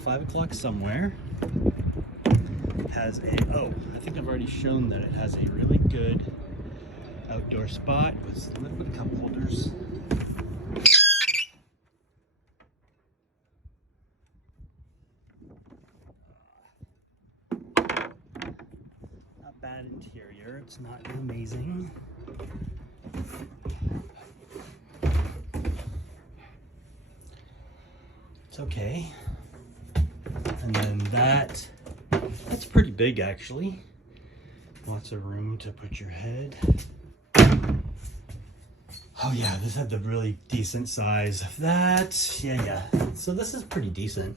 5 o'clock somewhere. Has a, oh, I think I've already shown that it has a really good outdoor spot with liquid cup holders. Not bad interior, it's not amazing. It's okay. And then that's pretty big actually. Lots of room to put your head. Oh yeah, this had the really decent size of that. Yeah. So this is pretty decent.